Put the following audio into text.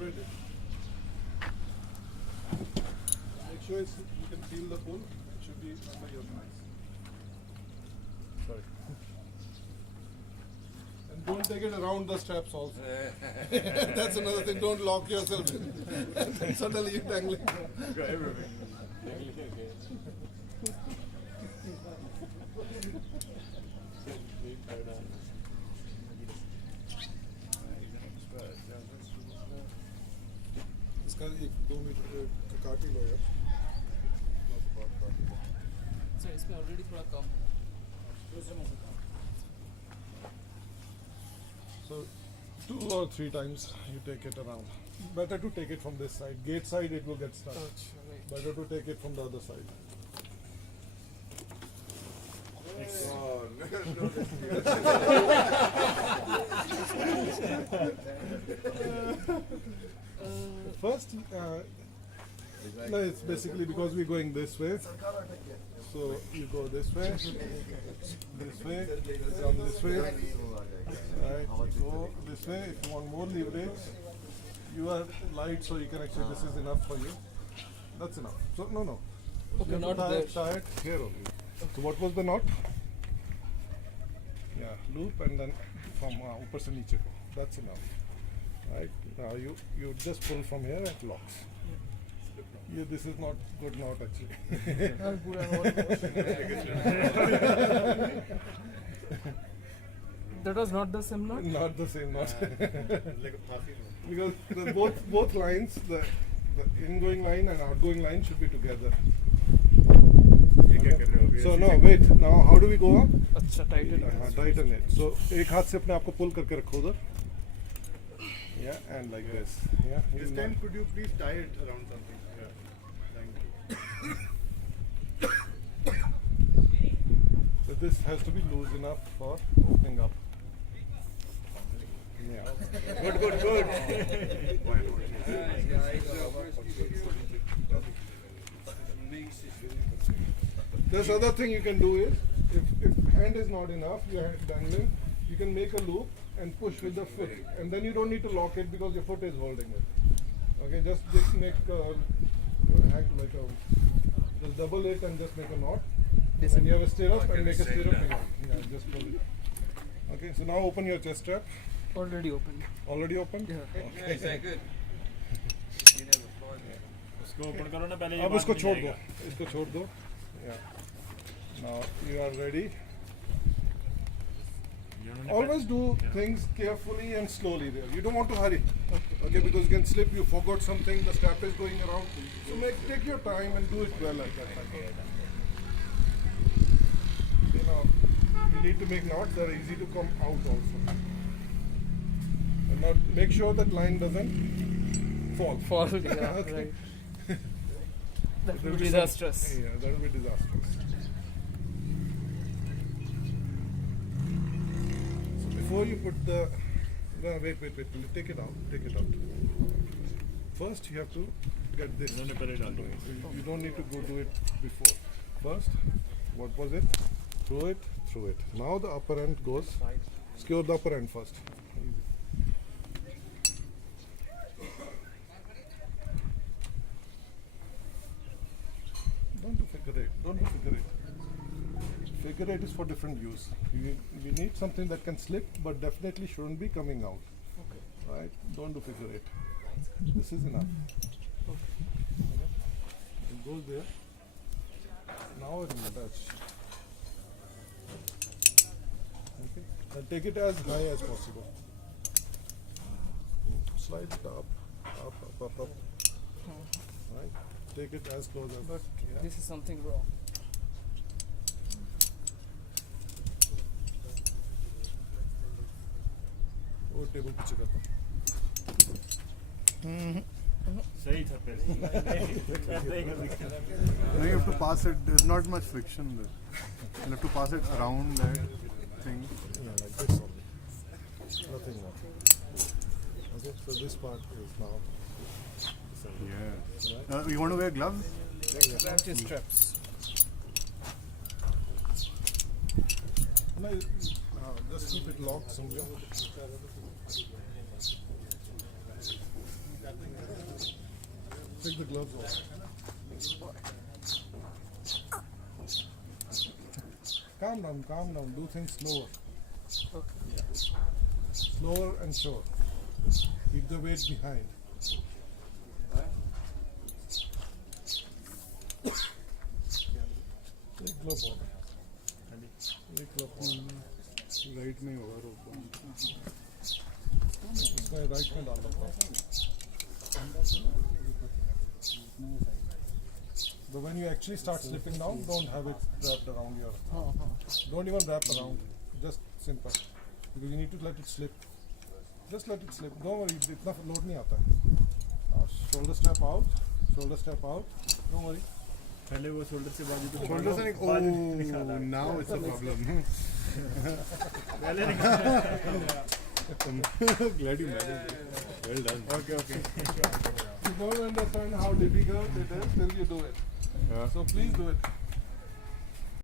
spread it. Make sure you can feel the pull. It should be under your thighs. Sorry. And don't take it around the straps also. That's another thing. Don't lock yourself in. And suddenly you're dangling. इसका एक 2 metre काट ही लो यार. So इसमें already थोड़ा कम है. So 2 or 3 times you take it around. Better to take it from this side. Gate side it will get stuck. Better to take it from the other side. First, no, it's basically because we're going this way. So you go this way, come this way. Right, you go this way. If you want more leverage, you are light, so you can actually. This is enough for you. That's enough. So no. Okay, You have not to there. tie it here only. So what was the knot? Yeah, loop and then from ऊपर से नीचे को. That's enough. Right. Now you just pull from here and it locks. Yeah, this is not good knot actually. That was not the same knot? Not the same knot. Because both lines, the ingoing line and outgoing line should be together. Okay. So no, wait. Now how do we go up? अच्छा tighten. Tighten it. So एक हाथ से अपने आप को pull करके रखो उधर. Yeah, and like this. Yeah. This time, could you please tie it around something? Yeah. Thank you. So this has to be loose enough for opening up. Yeah. Good. This other thing you can do is, if hand is not enough, your hand dangling, you can make a loop and push with the foot, and then you don't need to lock it because your foot is holding it. Okay, just make act like just double it and just make a knot. And you have a stirrup and make a stirrup. Yeah, just pull it. Okay, so now open your chest strap. Already open. Already open? Yeah. Okay. good. इसको open करो ना पहले. अब इसको छोड़ दो. इसको छोड़ दो. Yeah. Now you are ready. Always do things carefully and slowly there. You don't want to hurry. Okay, because you can slip, you forgot something, the strap is going around. So take your time and do it well like that. You know, you need to make knots that are easy to come out also. And now make sure that line doesn't fall. Yeah, Okay. right. That There would will be be disastrous. Yeah, that will be disastrous. So before you put the, no, wait, take it out. First you have to get this. इन्होंने पहले डाल दो. You don't need to go do it before. First, what was it? Throw it. Now the upper end goes, secure the upper end first. Don't do figure eight. Figure eight is for different use. You need something that can slip, but definitely shouldn't be coming out. Okay. Right? Don't do figure eight. This is enough. Okay. It goes there. Now it will touch. Okay. And take it as high as possible. Slide it up. Right? Take it as close as But yeah. this is something wrong. वो table पीछे करता सही था पहले. No, you have to pass it. There's not much friction there. You have to pass it around that thing. yeah, like this only. Nothing more. Okay, so this part is now. Yeah. You want to wear gloves? Empty straps. No, just keep it locked somewhere. the gloves on. Calm down. Do things slower. Slower and sure. Keep the weight behind. एक glove on. एक glove on. Right में होगा रोक इसमें right में डालना पड़ेगा. But when you actually start slipping down, don't have it wrapped around your. Don't even wrap around. Just simple. Because you need to let it slip. Just let it slip. Don't worry. इतना load नहीं आता है. Shoulder strap out. Shoulder strap out. Don't worry. पहले वो shoulder से बाजू को shoulder से बाजू निकाला। ओह नाउ इट्स अ प्रॉब्लम पहले निकाला। glad you managed it. Well done. Okay. You don't understand how difficult it is till you do it. Yeah. So please do it.